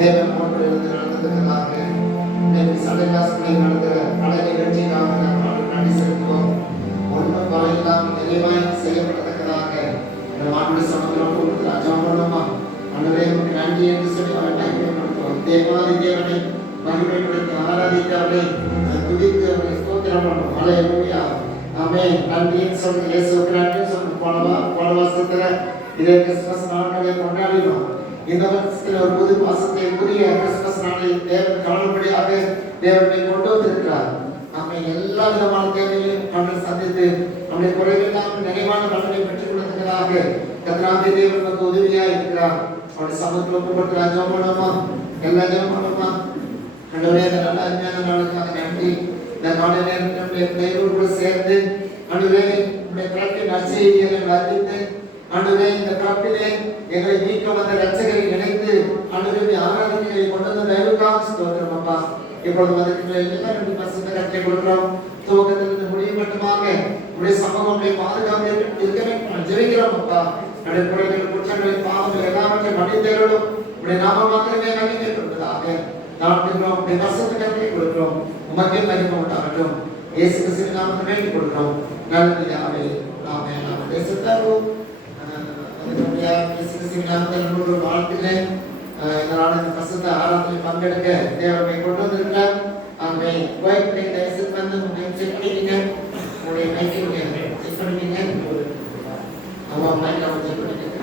தேவன் போன்று நடந்ததுக்காக சண்டை கிளாஸ்களை நடத்துகிற பல நிகழ்ச்சிக்காக நாங்கள் நன்றி செலுத்துவோம். ஒன்றும் குறையில்லாமல் நிறைவாய் செய்யப்பட்டதற்காக ஆண்டு சமூகம் கொடுத்து ராஜாமமா அன்றே நன்றி என்று சொல்லி அவரை மகிமைப்படுத்துவோம். தேவாதி தேவனை மகிமைப்படுத்தி ஆராதித்து அவரை துதித்து அவரை ஸ்தோத்திரம் பண்ணுவோம். ஹல்லேலூயா ஆமென். நன்றின்னு சொல்லி இயேசுவுக்கு நன்றி சொல்லி போன வருஷத்துல இதே கிறிஸ்துமஸ் நாட்களை கொண்டாடினோம். இந்த வருஷத்தில் ஒரு புது மாசத்தை புதிய கிறிஸ்துமஸ் நாளை தேவன் காணும்படியாக தேவனை கொண்டு வந்திருக்கிறார். நம்ம எல்லா விதமான தேவைகளையும் கண்டு சந்தித்து நம்முடைய குறைவில்லாமல் நிறைவான பலனை பெற்றுக் கொடுத்ததாக கர்த்தராகிய தேவன் நமக்கு உதவியா இருக்கிறார். அவருடைய சமூகத்தில் ஒப்புப்பட்டு ராஜாமோனமா எல்லா ஜெபமோனமா ஆண்டவரே இந்த நல்ல அஞ்ஞான நாளுக்காக நன்றி. இந்த காலை நேரத்தில் நம்முடைய பிள்ளைகளோடு சேர்ந்து ஆண்டவரே நம்முடைய கருத்தின் நற்செய்திகளை அறிவித்து ஆண்டவரே இந்த கருத்திலே எங்களை நீக்க வந்த ரட்சகரை நினைத்து ஆண்டவரே ஆராதனைகளை கொண்டு வந்த தயவுக்காக ஸ்தோத்திரம் அப்பா. இப்பொழுது வந்திருக்கிற எல்லாரும் பரிசுத்த கருத்தை கொடுக்கிறோம். துவக்கத்திலிருந்து முடிவு மட்டுமாக உடைய சமூகங்களை பாதுகாப்பு இருக்க வேண்டும் ஜெபிக்கிறோம் அப்பா. நம்முடைய குறைகள் குற்றங்கள் பாவங்கள் எல்லாவற்றையும் மன்னித்தேறோம். உடைய நாம மாத்திரமே மன்னிக்கப்படுவதாக நாட்டுகிறோம். உடைய பரிசுத்த கருத்தை கொடுக்கிறோம். உமக்கே மகிமை உண்டாகட்டும். இயேசு கிறிஸ்துவின் நாமத்தில் வேண்டிக் கொள்கிறோம். நல்ல பிதாவே ஆமென். நாம் தேசத்தாரும் இயேசு கிறிஸ்துவின் நாமத்தில் நம்முடைய வாழ்த்துகிறேன். இதனால இந்த பரிசுத்த ஆராதனையில் பங்கெடுக்க தேவனை கொண்டு வந்திருக்கிறார். ஆமென். கோயிலுடைய தரிசனம் வந்து உங்களை செக் பண்ணிக்கங்க. உங்களுடைய மைக்கை செக் பண்ணிக்கங்க. ஆமா மைக்கை செக் பண்ணிக்கங்க.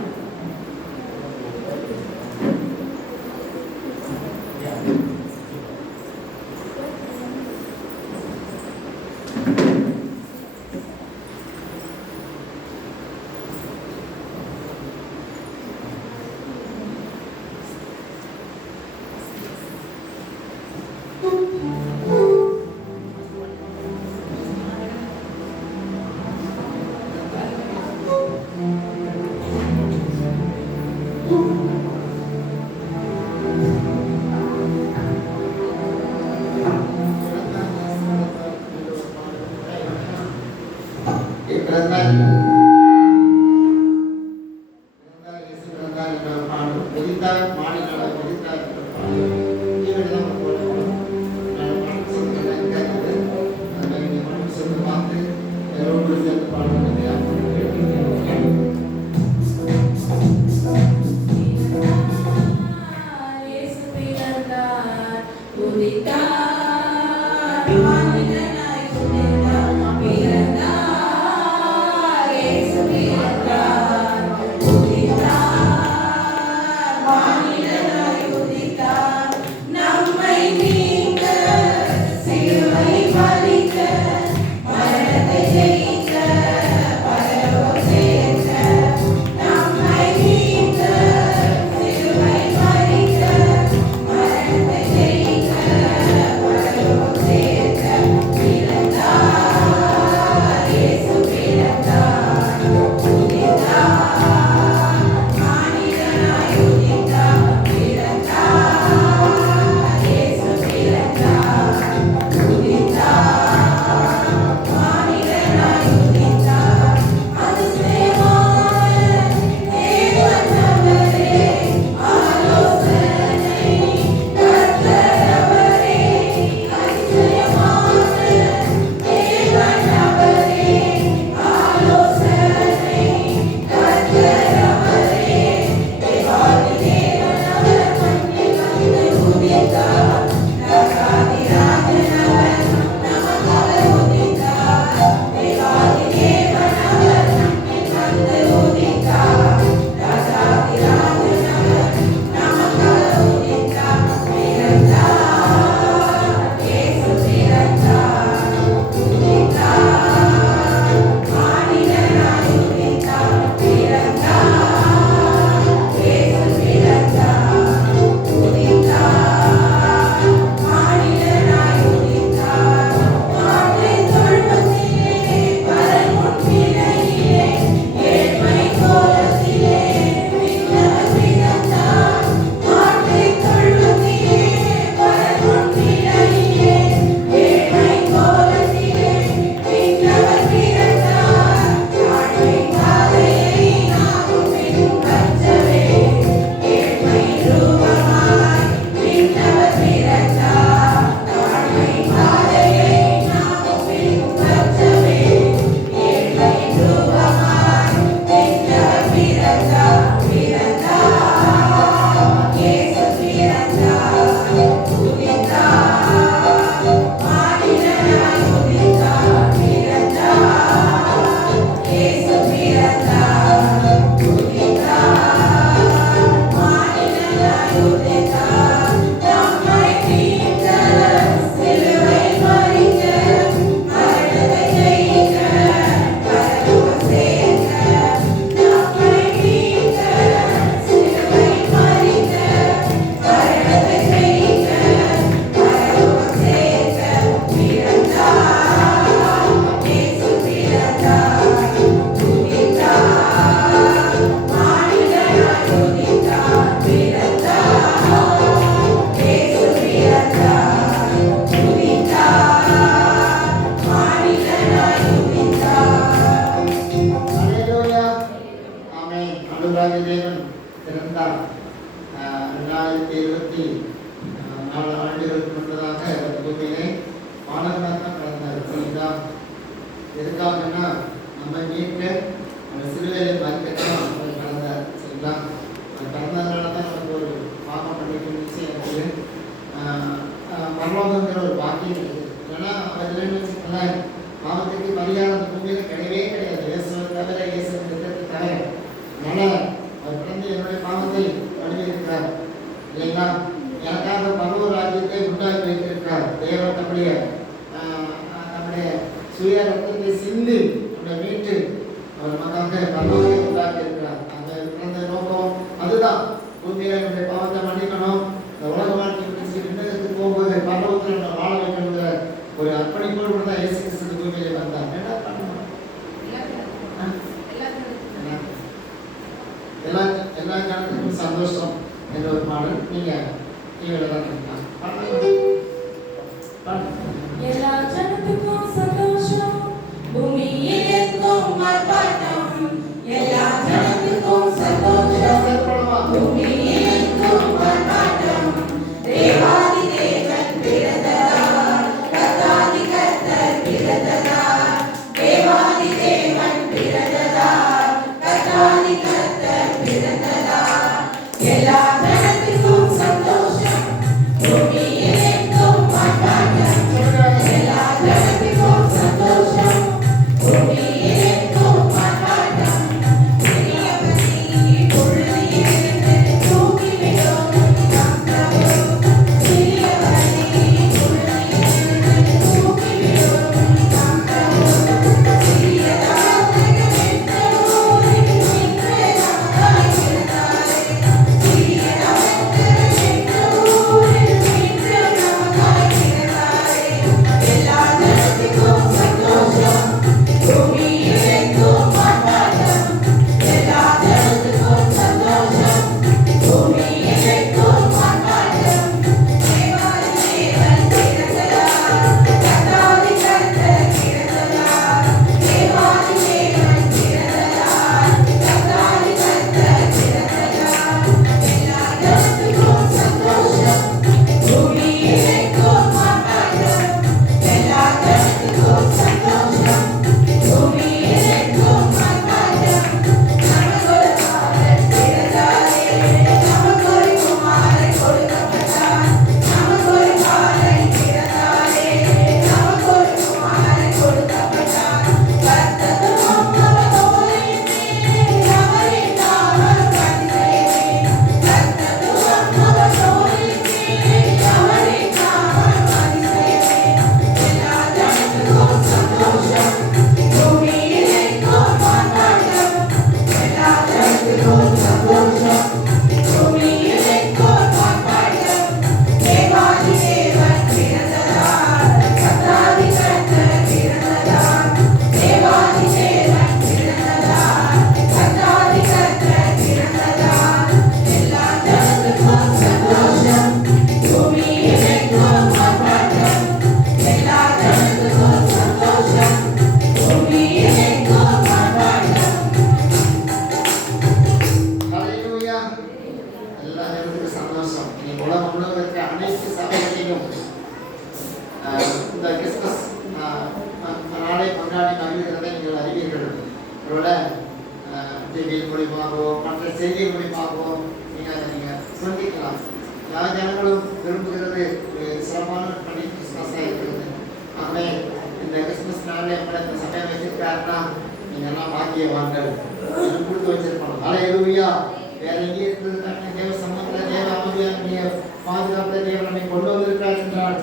தேவ சமூகத்தில் தேவ அமைதியாக நம்முடைய பாதுகாத்த தேவன் நம்மை கொண்டு வந்திருக்கிறார் என்றால்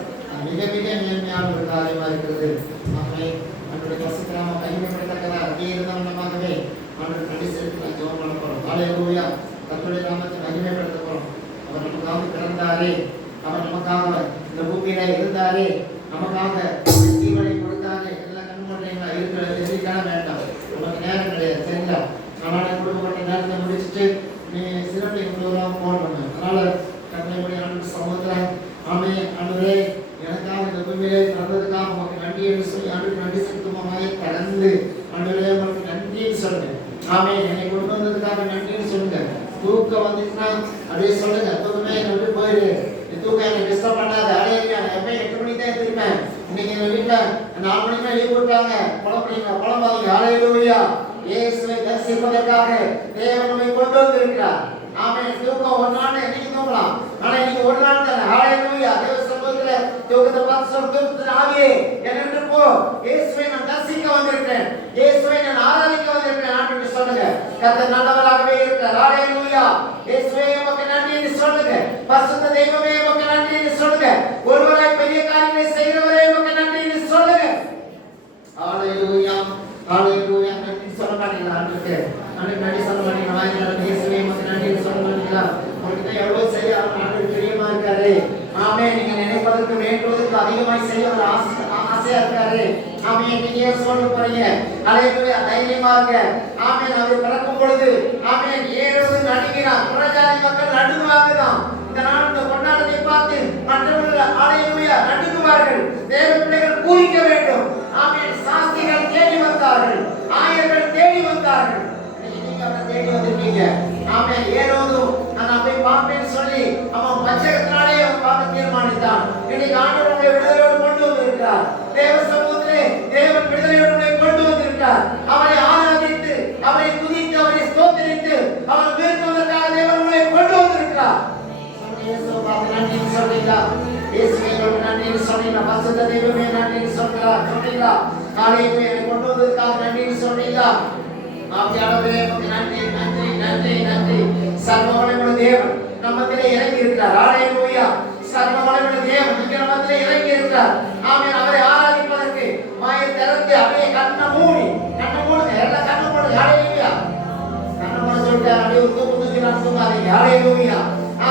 மிக மிக மேன்மையான ஒரு காரியமாக இருக்கிறது. நம்மை நம்முடைய பசுக்கிராம மகிமைப்படுத்தக்கதா அங்கே இருந்தவனமாகவே அவனுக்கு நன்றி செலுத்தி ஜெபம் பண்ண போறோம். ஹல்லேலூயா. கர்த்தருடைய நாமத்தை மகிமைப்படுத்த போறோம். அவர் நமக்காக பிறந்தாரே, அவர் நமக்காக இந்த பூமியில இருந்தாரே, நமக்காக ஜீவனை கொடுத்தாரே. எல்லாம் கண்மூடிங்களா இருக்கிற எதிர்க்கான வேண்டாம், நமக்கு நேரம் கிடையாது. சரிங்களா? அதனால கொடுக்கப்பட்ட நேரத்தை முடிச்சுட்டு நீ சிறப்பை கொண்டு வராம போடணும். அதனால கண்மூடி ஆண்டு சமுத்திரம் ஆமே ஆண்டவரே எனக்காக இந்த பூமியிலே பிறந்ததுக்காக உமக்கு நன்றி என்று சொல்லி ஆண்டுக்கு நன்றி செலுத்துமாய் கடந்து ஆண்டவரே உமக்கு நன்றின்னு சொல்லுங்க. ஆமே என்னை கொண்டு வந்ததுக்காக நன்றின்னு சொல்லுங்க. தூக்கம் வந்துச்சுன்னா அப்படியே சொல்லுங்க, தூக்கமே என்னை விட்டு போயிடு, தூக்கம் என்னை டிஸ்டர்ப் பண்ணாத. அலையா நான் எப்பயும் 8 மணிக்கு தான் திரும்பேன். இன்னைக்கு எங்க வீட்டுல 4 மணிக்கு லீவ் போட்டாங்க. குழம்பாதீங்க. ஹல்லேலூயா. இயேசுவை தரிசிப்பதற்காக தேவன் நம்மை கொண்டு வந்திருக்கிறார். ஆமே தூக்கம் ஒரு நாள் என்னைக்கு தூங்கலாம், ஆனா இன்னைக்கு ஒரு நாள் தானே. ஹல்லேலூயா. தேவ சமூகத்துல தூக்கத்தை பார்த்து சொல்ல, தூக்கத்தின் ஆவியே என்னை விட்டு போ, இயேசுவை நான் தரிசிக்க வந்திருக்கிறேன், இயேசுவை நான் ஆராதிக்க வந்திருக்கிறேன் அப்படின்னு சொல்லுங்க. கர்த்தர் நல்லவராகவே இருக்கிறார். ஹல்லேலூயா. இயேசுவே உமக்கு நன்றின்னு சொல்லுங்க. பரிசுத்த தெய்வமே உமக்கு நன்றின்னு சொல்லுங்க. ஒருவராய் பெரிய காரியங்களை செய்கிறவரே உமக்கு நன்றின்னு சொல்லுங்க. ஹல்லேலூயா. ஹல்லேலூயா. நன்றி சொல்ல மாட்டீங்களா? நன்றி சொல்ல மாட்டீங்களா? இயேசுவே உமக்கு நன்றின்னு சொல்ல மாட்டீங்களா? உங்களுக்கு எவ்வளவு செய்ய ஆண்டவர் பிரியமா இருக்காரு. ஆமே நீங்க நினைப்பதற்கு வேண்டுவதற்கு அதிகமாய் செய்ய ஒரு ஆசையா இருக்காரு. ஆமே நீங்க சொல்ல போறீங்க. ஹல்லேலூயா. தைரியமா இருங்க. ஆமே அவர் பிறக்கும் பொழுது ஆமே ஏறுவது நடுங்கிறான். புறஜாதி மக்கள் நடுங்குவாங்கதான். இந்த நாள் இந்த கொண்டாட்டத்தை பார்த்து மற்றவர்கள் ஹல்லேலூயா நடுங்குவார்கள். தேவ பிள்ளைகள் பூரிக்க வேண்டும். ஆமே சாஸ்திரிகள் தேடி வந்தார்கள், ஆயர்கள் தேடி வந்தார்கள். நீங்க அவரை தேடி வந்திருக்கீங்க. ஆமே ஏரோது நான் போய் பார்ப்பேன்னு சொல்லி அவன் பச்சகத்தினாலே அவன் பார்க்க தீர்மானித்தான். இன்னைக்கு ஆண்டவர் உங்களை விடுதலையோடு கொண்டு வந்திருக்கிறார். தேவ சமூகத்திலே தேவன் விடுதலையோடு உங்களை கொண்டு வந்திருக்கிறார். அவரை ஆராதித்து, அவரை துதித்து, அவரை ஸ்தோத்திரித்து, அவர் உயர்த்துவதற்காக தேவன் உங்களை கொண்டு வந்திருக்கிறார். இயேசுவுக்கு நன்றின்னு சொல்றீங்களா? இயேசுவே நன்றின்னு சொல்றீங்களா? பரிசுத்த தெய்வமே நன்றின்னு சொல்றீங்களா? காலையிலே என்னை கொண்டு வந்ததற்காக நன்றின்னு சொல்றீங்களா? ஆவியானவரே உமக்கு நன்றி நன்றி நன்றி நன்றி. சர்வவல்லமையுள்ள தேவன் நம்மத்திலே இறங்கி இருக்கிறார். ஹல்லேலூயா. சர்வவல்லமையுள்ள தேவன் இங்கே நம்மத்திலே இறங்கி இருக்கிறார். ஆமென். அவரை ஆராதிப்பதற்கு வாயை திறந்து அப்படியே கண்ணை மூடுங்க. எல்லாம் கண்ணை மூடுங்க. ஹல்லேலூயா. கண்ணை மூட சொல்லிட்டு அப்படியே தூக்கி நான் தூங்காதீங்க. ஹல்லேலூயா.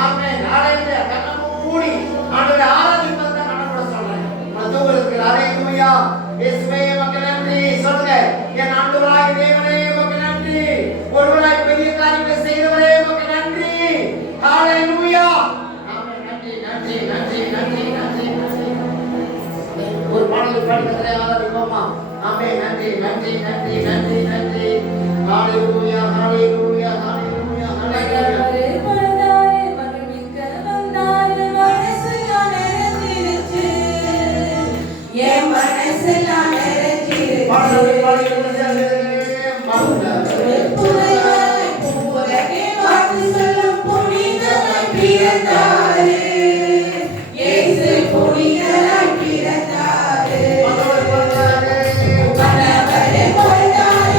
ஆமென். ஹல்லேலூயா. கண்ணை மூடி ஆண்டவரை ஆராதிப்பதற்கு கண்ணை மூட சொல்றேன். தூங்குறதுக்கு. ஹல்லேலூயா. இயேசுவே உமக்கு நன்றி சொல்லுங்க. என் ஆண்டவராகிய தேவனே உமக்கு நன்றி. ஒருவராய் பெரிய காரியங்களை செய்கிறவரே உமக்கு நன்றி. ஹல்லேலூயா. ஆமென். நன்றி நன்றி நன்றி நன்றி நன்றி நன்றி. ஒரு பாடலை பாடுகிறதை ஆராதிப்போமா? ஆமென். நன்றி நன்றி நன்றி நன்றி நன்றி. ஹல்லேலூயா ஹல்லேலூயா ஹல்லேலூயா ஹல்லேலூயா. என் மனசெல்லாம் நிறைஞ்சிருச்சு. உலகே வாக்கு சொல்லும் புனிதமாய் பிறந்தாரு. இயேசு புனிதமாய் பிறந்தாரு. மனவரே பிறந்தாரு.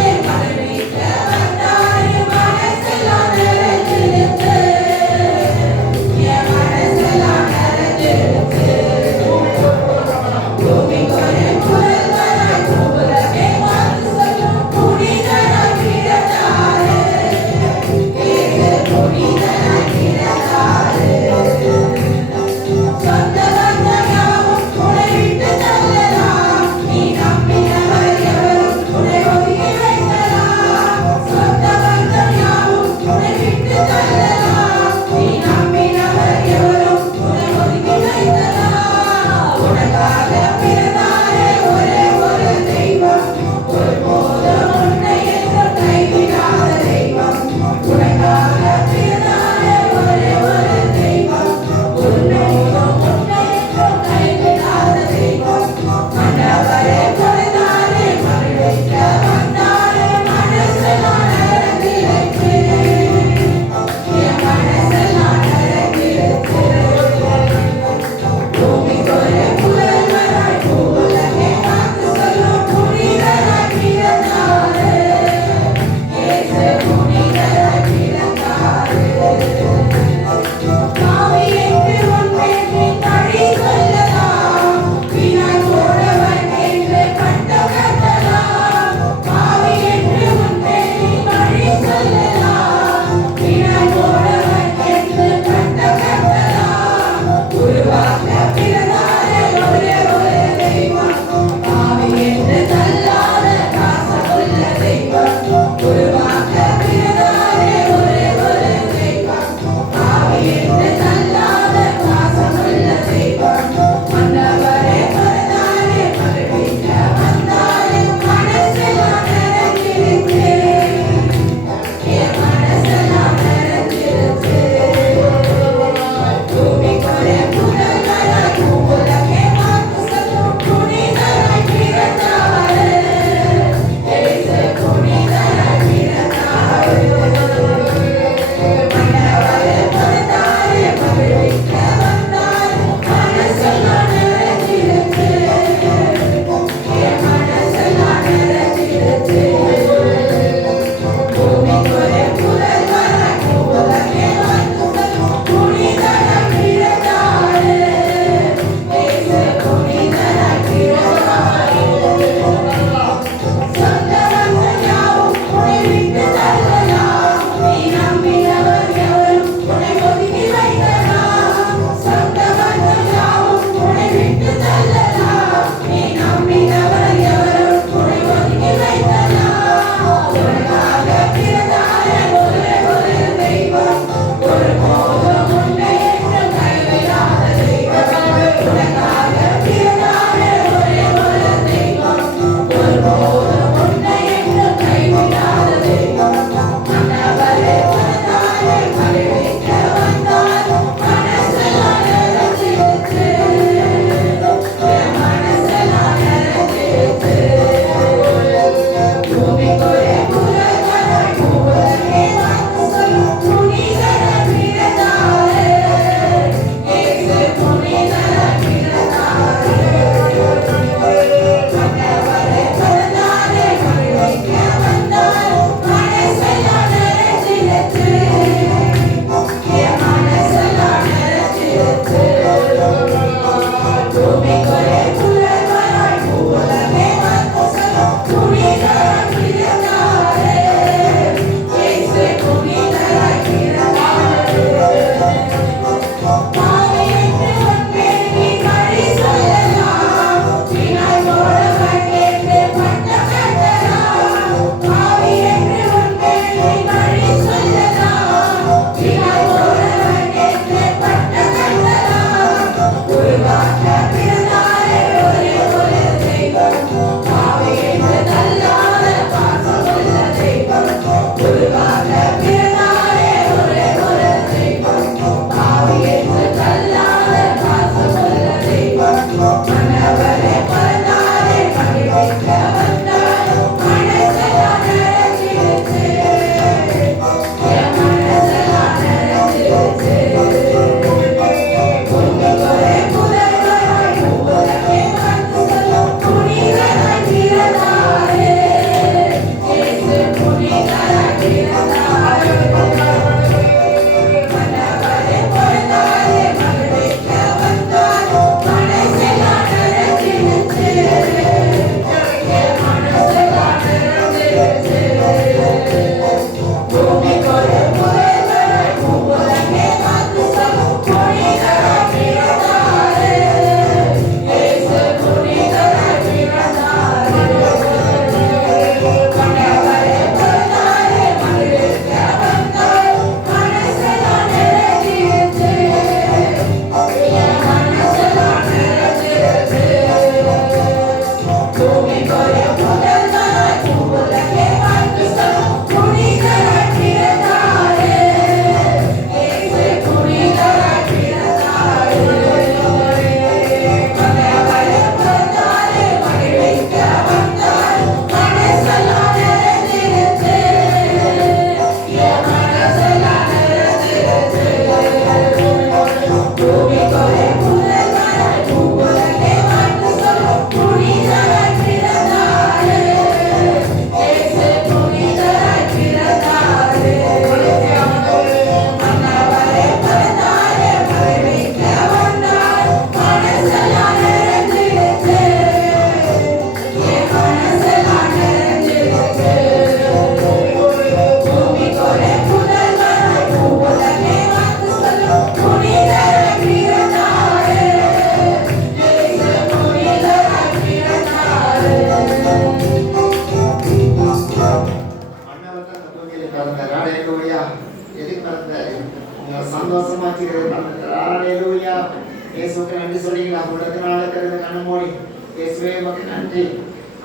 இயேசுவுக்கு நன்றி சொல்லிக்கலாம். உடத்தினால திறந்த கண்ணு மூடி இயேசுவே உமக்கு நன்றி.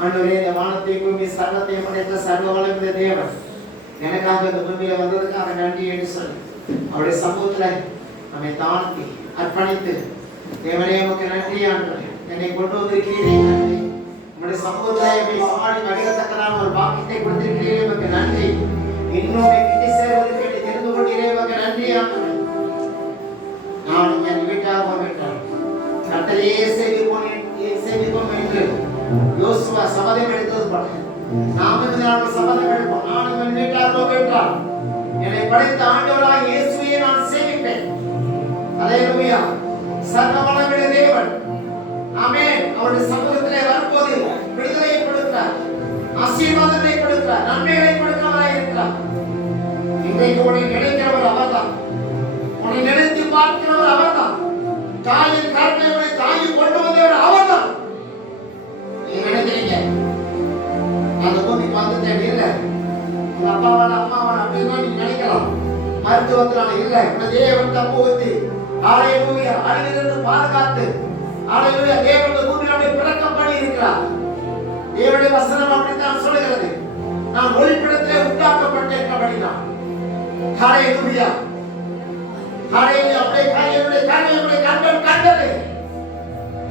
ஆண்டவரே, இந்த வானத்தையும் பூமி சர்வத்தையும் படைத்த சர்வ வல்லமையுள்ள தேவன் எனக்காக இந்த பூமியில வந்ததுக்காக நன்றி என்று சொல்லி அவருடைய சமூகத்துல நம்மை தாழ்த்தி அர்ப்பணித்து, தேவனே உமக்கு நன்றி ஆண்டவரே, என்னை கொண்டு வந்திருக்கிறீரே நன்றி. உங்களுடைய சமூகத்துல என்னை பாடி மடிக்கத்தக்கதான ஒரு பாக்கியத்தை கொடுத்திருக்கிறீரே உமக்கு நன்றி. இன்னும் கிட்டி சேர்வதற்கு என்னை தெரிந்து கொண்டீரே உமக்கு நன்றி ஆண்டவரே. நான் என் வீட்டாக போய்விட்டான் கட்டளையே செய்திப்போம் என்று யோசுவா சபதம் எடுத்தது போல நாமும் சபதம் எடுப்போம். நானும் என் வீட்டாக போய்விட்டான் என்னை படைத்த ஆண்டவராக இயேசுவையே நான் சேவிப்பேன். அல்லேலூயா. சர்வ வல்லமையுள்ள தேவன், ஆமென். அவருடைய சமூகத்திலே வரும்போது விடுதலையை கொடுக்கிறார், ஆசீர்வாதத்தை கொடுக்கிறார், நன்மைகளை கொடுக்கிறவராய் இருக்கிறார். இன்றைக்கு உன்னை நினைக்கிறவர் அவர்தான், உன்னை நினைத்து பார்க்கிறவர் அவர்தான், தாயின் கருணையை தாயை கொண்டு வந்தவர் அவர்தான். நீங்க நினைக்கிறீங்க அந்த பூமிக்கு வந்துட்டேன் இல்லை, உங்க அப்பாவான அம்மாவான அப்படின்னு நீங்க நினைக்கலாம். மருத்துவத்தினால இல்லை, உங்க தேவன் தப்புவத்தி ஹalleluya அழிவிலிருந்து பாதுகாத்து ஹalleluya தேவன் பூமியோட பிறக்கம் பண்ணி இருக்கிறார். தேவனுடைய வசனம் அப்படித்தான் சொல்கிறது. நான் ஒளிப்பிடத்திலே உண்டாக்கப்பட்டேன் அப்படின்னா ஹalleluya ஹalleluya. அப்படியே காரியங்களை கண்கள் கண்டது.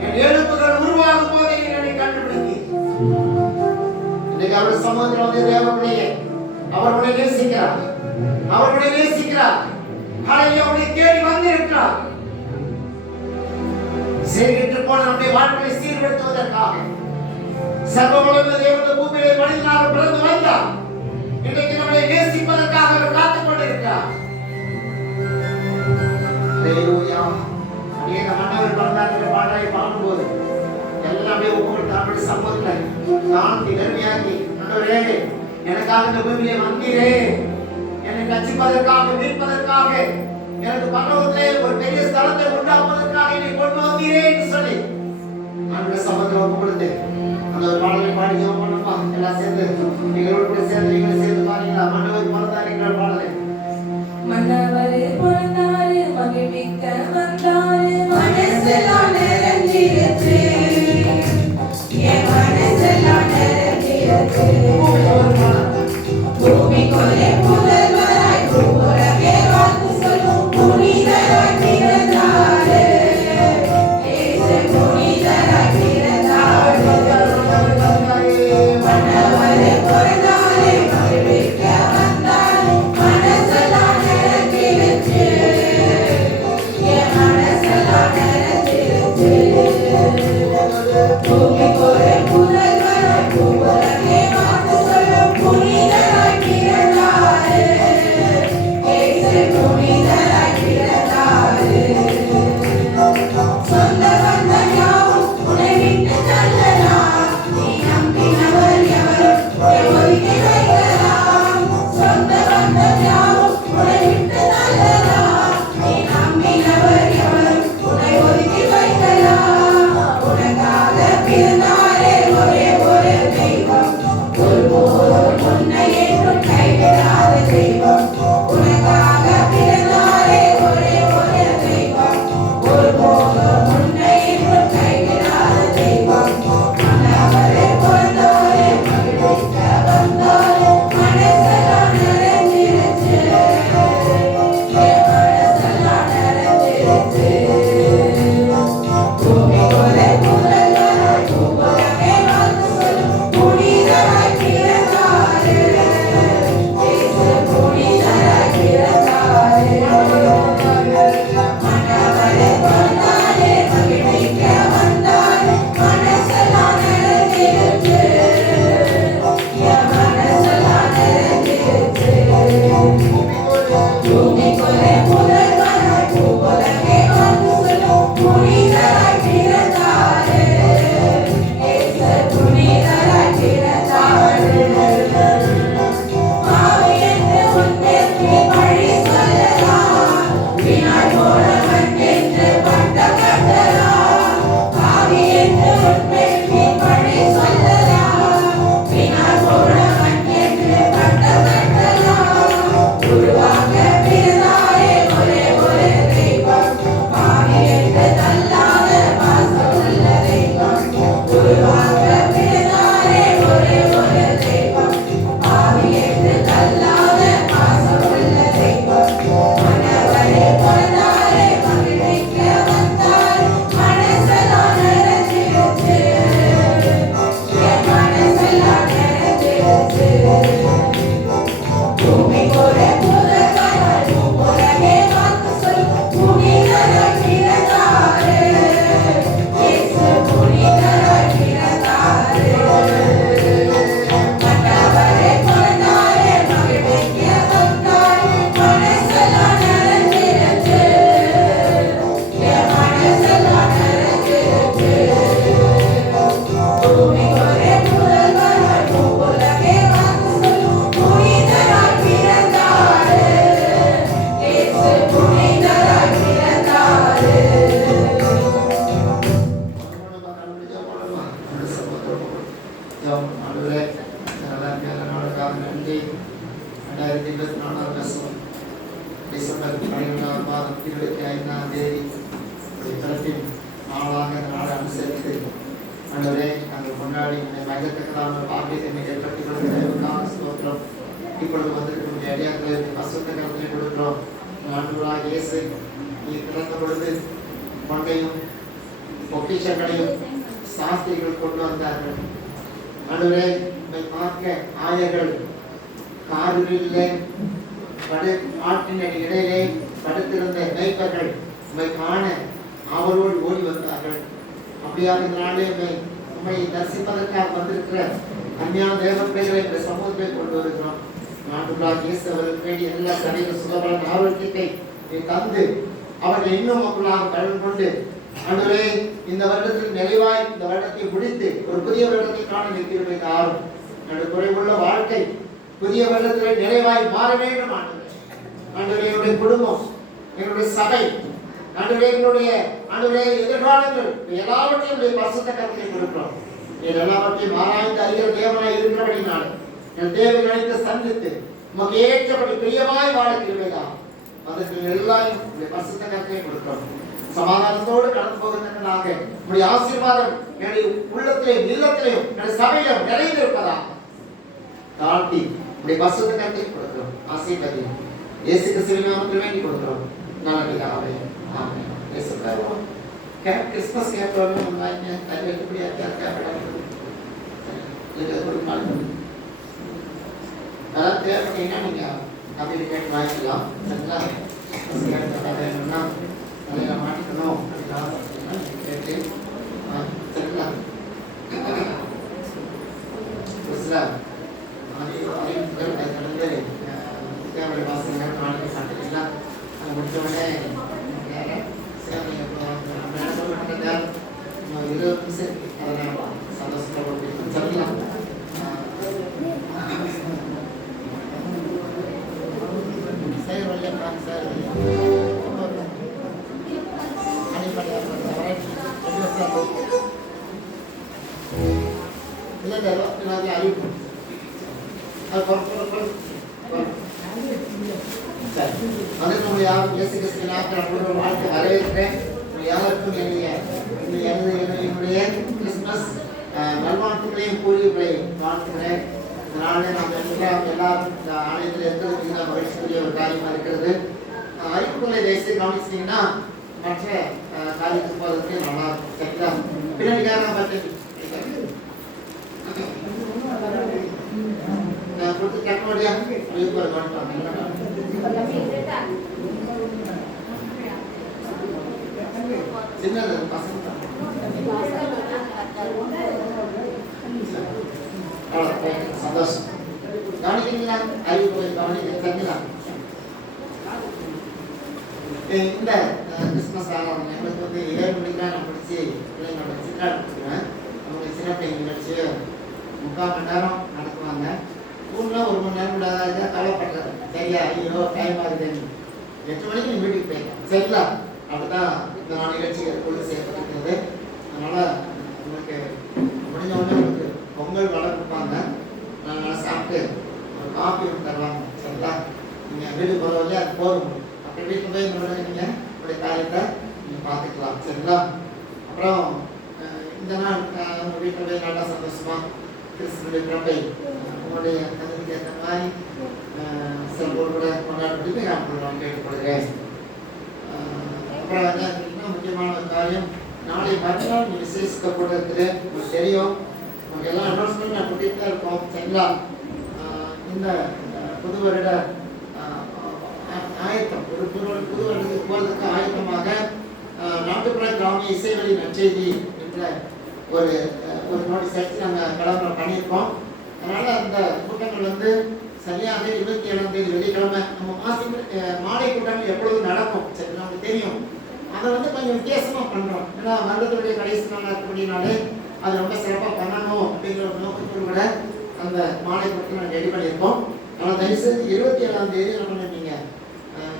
என் எலும்புகள் உருவாகும் போது என்னை கண்டுபிடித்தீர். இன்னைக்கு அவர் சமூகத்தில் வந்து தேவனுடைய அவர்களை நேசிக்கிறார், அவர்களை நேசிக்கிறார். ஹalleluya அவரை தேடி வந்திருக்கிறார். சேகிட்டு போன நம்முடைய வாழ்க்கையை சீர்படுத்துவதற்காக சர்வ வல்லமையுள்ள தேவன் பூமியிலே மனிதனாக பிறந்து வந்தார். இன்னைக்கு நம்மை நேசிப்பதற்காக அவர் காத்துக் கொண்டிருக்கிறார். ஹalleluya. அநேக மன்னவர் பரந்தாக்கிற பாடலை பாடும்போது எல்லாமே ஒவ்வொரு தாங்களுடைய சம்பவத்தில் தான் திறமையாக்கி, ஆண்டவரே எனக்காக இந்த பூமியிலே வந்தீரே, என்னை ரட்சிப்பதற்காக மீட்பதற்காக எனக்கு பரலோகத்திலே ஒரு பெரிய ஸ்தலத்தை உண்டாக்குவதற்காக என்னை கொண்டு வந்தீரே என்று சொல்லி ஆண்டவருடைய சமூகத்தில் ஒப்புக்கொடுத்து அந்த ஒரு பாடலை பாடி ஜெபம் பண்ணப்பா. எல்லாம் சேர்ந்து நீங்களோடு கூட சேர்ந்து நீங்களும் சேர்ந்து பாருங்களா. மன்னவர் பிறந்தாருங்கிற பாடலை. மன்னவரே பிறந்தாரு, மகிழ்விக்க வந்தாரு, மனசெல்லாம் நிறைஞ்சிருச்சு, என் மனசெல்லாம் நிறைஞ்சிருச்சு. பூமிக்குள்ளே புதல்வராய் பூரவே வாழ்த்து சொல்லும் புனிதராய் பிறந்தார். இயேசு நீ பிறந்த பொழுது கொண்டையும் பொக்கிஷங்களையும் சாஸ்திரிகள் கொண்டு வந்தார்கள். ஆண்டவரே, உம்மை பார்க்க ஆயர்கள் காரிலே ஆற்றின் இடையிலே படுத்திருந்த மேய்ப்பர்கள் உம்மை காண அவரோடு ஓடி வந்தார்கள். அப்படியாக இந்த நாளே உம்மை தரிசிப்பதற்காக வந்திருக்கிற அஞ்ஞான தேவ பிள்ளைகளை இந்த சமூகத்தை கொண்டு வருகிறோம். ஆண்டவராகிய இயேசு அவர்களுக்கு வேண்டிய எல்லா சரீர சுகபலன் ஆரோக்கியத்தை நீ தந்து அவர்கள் இன்னும் மக்களாக கடன் கொண்டு ஆண்டவரே, இந்த வருடத்தில் நிறைவாய் இந்த வருடத்தை முடித்து ஒரு புதிய வருடத்தை காண நிற்கிறதை ஆறும். குறைவுள்ள வாழ்க்கை புதிய வருடத்தில் நிறைவாய் மாற வேண்டும். ஆண்டவரே, என்னுடைய குடும்பம், என்னுடைய சபை, ஆண்டவரே, என்னுடைய எதிர்காலங்கள் எல்லாவற்றையும் பரிசுத்த கருத்தில் கொடுக்கிறோம். எல்லாவற்றையும் ஆராய்ந்து அறிகிற தேவனாய் இருக்கிறபடினால என் தேவைகளை சந்தித்து உமக்கு ஏற்றபடி பிரியமாய் வாழ கிருபைதான். அதற்கு எல்லாம் பரிசுத்த கருத்தை கொடுக்கிறோம். சமாதானத்தோடு கடந்து போகிறதுக்காக உங்களுடைய ஆசீர்வாதம் என்னுடைய உள்ளத்திலேயும் இல்லத்திலேயும் என்னுடைய சபையிலும் நிறைந்திருப்பதா தாழ்த்தி உங்களுடைய பரிசுத்த கருத்தை கொடுக்கிறோம். ஆசீர்வதி இயேசு கிறிஸ்துவின் நாமத்தில் வேண்டி கொடுக்கிறோம். நல்லபிதாவே, ஆமென். இயேசு தருவோம். கிறிஸ்மஸ் கேப் வரணும். வாங்க கல்வி எப்படியா கேப்படணும். இது ஒரு நாள் அதான் தேவைப்பட்டீங்கன்னா நீங்க அப்படி கேட்டு வாங்கிக்கலாம். சரிங்களா? கிறிஸ்மஸ் கேப் வேணும்னா அதை மாட்டிக்கணும் அப்படின்னா கேட்டு சரிங்களா? கடந்து தேவையான வாசகங்கள் நாளைக்கு சாப்பிட்டீங்களா? அதை முடிச்ச உடனே சேவை 20 நிமிஷம் அதை சந்தோஷமாக சரிங்களா? சரி வழியா சார் அறிவிப்பு அதற்கு யாரும் இயேசு கிறிஸ்துவின் நாமத்தில் வாழ்க்கை வரவேற்கிறேன். யாருக்கும் என்னுடைய கிறிஸ்துமஸ் நல்வாழ்த்துக்களையும் பூர்வீகங்களையும் வாழ்த்துக்கிறேன். அதனால நம்ம எல்லாரும் இந்த ஆலயத்தில் இருக்கிறது மகிழ்ச்சிக்குரிய ஒரு காரியமாக இருக்கிறது. அறிவிப்புகளை தயவுசெய்து கவனிச்சிங்கன்னா மற்ற காரியத்துக்கு போவதற்கு நல்லா இருக்கும். சரிங்களா? பின்னாடிக்காக நான் பார்த்து கொடுத்து கட்டோடியா சின்னது பசங்க சந்தோஷம். கவனிக்கிறீங்களா? அறிவு கவனிக்க சரிங்களா? இந்த கிறிஸ்மஸ் ஆகும் எங்களுக்கு 7 மணிக்கு தான் நான் பிடிச்சி பிள்ளைங்களோட சித்தாடு கொடுத்துருவேன். அவங்க சின்ன பிள்ளைங்க நிகழ்ச்சி 3/4 மணி நேரம் நடத்துவாங்க. ஸ்கூல்ல 1 மணி நேரம் விடாத கவலைப்படுறது. சரியா? ஐயோ டைம் ஆகுதுன்னு 8 மணிக்கு நீ வீட்டுக்கு போயிடலாம். சரிங்களா? அப்படிதான் இந்த நாள் நிகழ்ச்சிகள் கொண்டு செய்யப்பட்டிருக்கிறது. அதனால உங்களுக்கு முடிஞ்ச உடனே உங்களுக்கு பொங்கல் வடை கொடுப்பாங்க. நல்லா சாப்பிட்டு ஒரு காஃபி ஒன்று தருவாங்க. சரிங்களா? நீங்கள் வீட்டுக்கு போகிறவங்க அது போதும். அப்படி வீட்டில் போய் நீங்கள் உங்களுடைய காரியத்தை நீங்கள் பார்த்துக்கலாம். சரிங்களா? அப்புறம் இந்த நாள் உங்கள் வீட்டில் போய் நல்லா சந்தோஷமாக கிறிஸ்துவனுடைய பிறப்பை உங்களுடைய தகுதிக்கு ஏற்ற மாதிரி செல்வோடு கூட கொண்டாடுறதுக்கு நான் கேட்டுக்கொள்கிறேன். அப்புறம் என்ன முக்கியமான ஒரு காரியம், நாளை மறுநாள் விசேஷிக்க கூட்டத்தில் உங்களுக்கு தெரியும். உங்களுக்கு எல்லாம் அனௌன்ஸ்மெண்ட் நான் கொடுத்துட்டு தான் இருக்கோம். சரிங்களா? இந்த புது வருட ஆயத்தம் ஒரு புது வருடத்துக்கு போகிறதுக்கு ஆயத்தமாக நாட்டுப்புற கிராமிய இசைவழி நற்செய்தி என்ற ஒரு நோட்டீஸ் எடுத்து நாங்கள் கலவரம் பண்ணியிருக்கோம். அதனால் அந்த கூட்டங்கள் சரியாக 27ஆம் தேதி வெள்ளிக்கிழமை நம்ம மாலை கூட்டங்கள் எப்பொழுதும் நடக்கும். சரி, நமக்கு தெரியும். அதை கொஞ்சம் வித்தியாசமாக பண்ணுறோம். ஏன்னா வருடத்துடைய கடைசி நாளாக இருக்கக்கூடியனாலே அது ரொம்ப சிறப்பாக பண்ணணும் அப்படிங்கிற ஒரு நோக்கத்தோடு கூட அந்த மாலை கூட்டத்தை நாங்கள் ரெடி பண்ணியிருக்கோம். ஆனால் தயவுசெய்து 27ஆம் தேதி என்ன பண்ணிருக்கீங்க,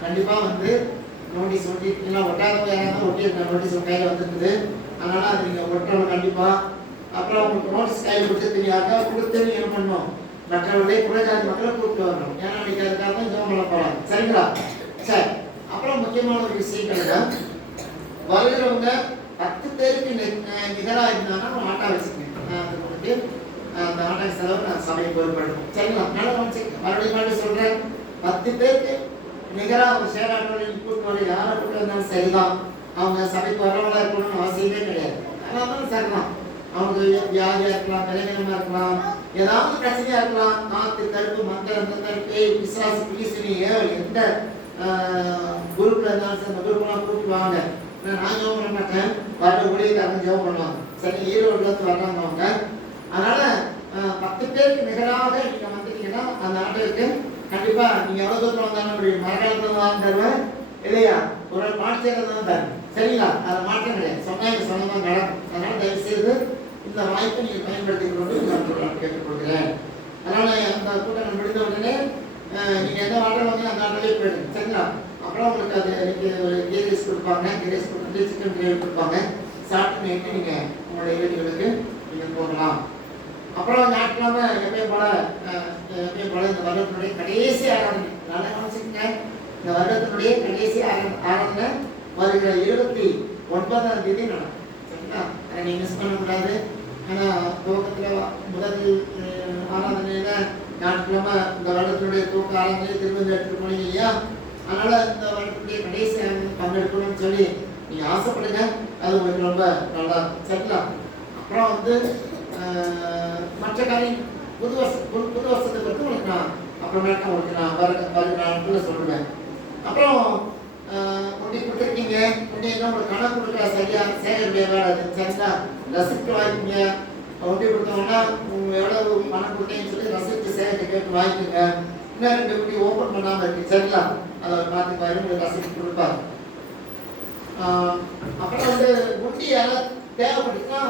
கண்டிப்பாக நோட்டீஸ் ஒட்டிட்டுலாம் ஒட்டாதவங்க யாராவது ஒட்டியிருக்க நோட்டீஸ் கையில் வந்துருக்குது. அதனால் அது நீங்கள் ஒட்டணும் கண்டிப்பாக. அப்புறம் உங்களுக்கு நோட்டீஸ் கையில் கொடுத்து யாருக்கா கொடுத்து என்ன பண்ணணும், மற்றவருடைய புறஜாதி மக்களை கூப்பிட்டு வரணும். ஏன்னா அன்றைக்கி அதுக்காக தான் ஜோம் பண்ண போகலாம். சரிங்களா? சரி. அப்புறம் முக்கியமான ஒரு விஷயம் வருகிறவங்க 10 பேருக்கு நிகராக இருந்தாங்கன்னா ஆட்டா வச்சுக்கோங்க. உங்களுக்கு அந்த ஆட்டா செலவு நான் சமையல் பொருட்படுத்தும். சரிங்களா? நல்லா கவனிச்சு மறுபடியும் சொல்கிறேன். 10 பேருக்கு நிகராக ஒரு செயலாற்றலில் கூட்டு வர யாரை கூட்டு வந்தாலும் சரிதான். அவங்க சபைக்கு வரவங்களா இருக்கணும்னு அவசியமே கிடையாது. அதனால சரிதான். அவங்களுக்கு வியாதியா இருக்கலாம், பலவீனமா இருக்கலாம், ஏதாவது பிரச்சனையா இருக்கலாம். காத்து கருப்பு மந்திரம் பேய் பிசாசு பிலிசினி எந்த குரூப்ல இருந்தாலும் சரி அந்த குரூப்லாம் கூப்பிட்டு வாங்க. நான் ஜெபம் பண்ண மாட்டேன், வர ஊழியக்காரங்க ஜெபம் பண்ணுவாங்க. சரி, ஈரோடுல இருந்து வர்றாங்க அவங்க. அதனால 10 பேருக்கு நிகராக நீங்க வந்துட்டீங்கன்னா அந்த ஆண்டுக்கு கண்டிப்பா நீங்க எவ்வளவு தூரம் வந்தாலும் அப்படி மரகாலத்துல தான் தருவேன் இல்லையா, ஒரு மாற்றத்தை தான் தரும். சரிங்களா? அதை மாற்றம் கிடையாது. சொன்னாங்க சொன்னதான் நடக்கும். அதனால தயவு செய்து இந்த வாய்ப்பை நீங்கள் பயன்படுத்திக் கொண்டு நான் கேட்டுக்கொள்கிறேன். அதனால அந்த கூட்டம் முடிந்த உடனே நீங்கள் எந்த ஆர்டர் வாங்க அந்த ஆர்டர்லேயே போயிடுங்க. சரிங்களா? அப்புறம் உங்களுக்கு அது எனக்கு ஒரு கீ ரைஸ் கொடுப்பாங்க, கீ ரைஸ் கொடுத்துட்டு சிக்கன் கிரேவி கொடுப்பாங்க. சாப்பிட்டு நைட்டு நீங்கள் உங்களுடைய வீடுகளுக்கு நீங்கள் போகலாம். அப்புறம் ஞாயிற்றுக்கிழமை எப்பயும் போல இந்த வருடத்தினுடைய கடைசி ஆராதனை நல்லா கவனிச்சுக்கங்க. இந்த வருடத்தினுடைய கடைசி ஆராதனை வருகிற 29ஆம் தேதி நடக்கும். சரிங்களா? அதை நீங்கள் மிஸ் பண்ணக்கூடாது. ஆனால் துவக்கத்தில் முதல் ஆராதனையில் ஞாயிற்றுக்கிழமை இந்த வருடத்தினுடைய துவக்க ஆராதனையை திரும்ப எடுத்துட்டு போனீங்க இல்லையா? அதனால் இந்த வருடத்தினுடைய கடைசி ஆராதனை பங்கெடுக்கணும்னு சொல்லி நீங்கள் ஆசைப்படுங்க. அது உங்களுக்கு ரொம்ப நல்லா இருக்கும். சரிங்களா? அப்புறம் வந்து மற்ற காரியம் புது வருஷத்தை பற்றி உங்களுக்கு நான் அப்புறமேட்டா உங்களுக்கு நான் வருகிற நாட்களில் சொல்லுவேன். அப்புறம் கொண்டு கொடுத்துருக்கீங்க, கொண்டு என்ன உங்களுக்கு கணக்கு கொடுக்குற சரியா சேகரிய வேலை அது. சரிங்களா? ரசிப்ட் வாங்கிக்கோங்க. ஒண்டி கொடுத்தோம்னா எவ்வளவு பணம் கொடுத்தீங்கன்னு சொல்லி ரசிப்ட் சேகரித்து கேட்டு வாங்கிக்கோங்க. இன்னும் 2 குட்டி ஓப்பன் பண்ணாமல் இருக்கு. சரிங்களா? அதை பார்த்து உங்களுக்கு ரசிப்ட் கொடுப்பாங்க. அப்புறம் வந்து குட்டி யாராவது தேவைப்பட்டுச்சுன்னா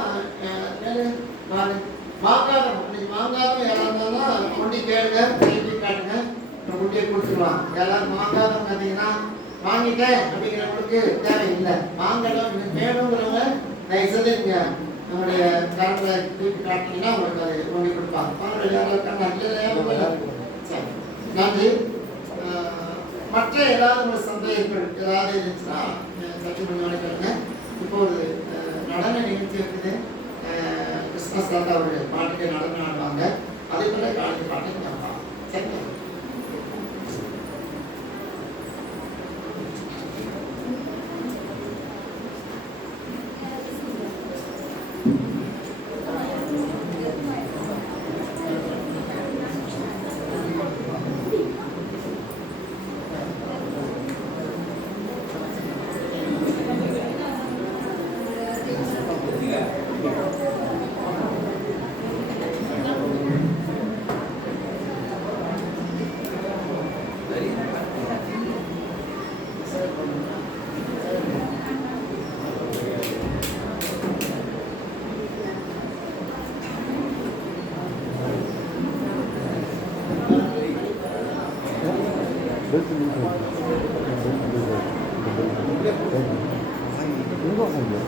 வாங்காதம் இன்னைக்கு வாங்காதம் யாராவது கொண்டி கேளுங்க, கைப்பி காட்டுங்க, குட்டியை கொடுத்துருவாங்க. எல்லாரும் வாங்காதவங்க பார்த்தீங்கன்னா வாங்கிட்டேன் அப்படிங்கிறவங்களுக்கு தேவையில்லை. வாங்கணும் வேணுங்கிறவங்க தயவுசெய்து நீங்கள் நம்மளுடைய கரங்களை தூக்கி காட்டினீங்கன்னா உங்களுக்கு அது கொண்டு கொடுப்பாங்க. அவங்களுடைய யாராவது இருக்காங்க? சரி, நன்றி. மற்ற ஏதாவது ஒரு சந்தேகங்கள் ஏதாவது இருந்துச்சுன்னா சற்று கொஞ்சம் கேளுங்க. இப்போ ஒரு நடன நிகழ்ச்சி இருக்குது. கிறிஸ்மஸ் தாத்தா ஒரு பாட்டுக்கு நடனம் ஆடுவாங்க. அதே போல காலேஜ் பாட்டுக்கு நம்ம சரிங்களா? 이거 하냐?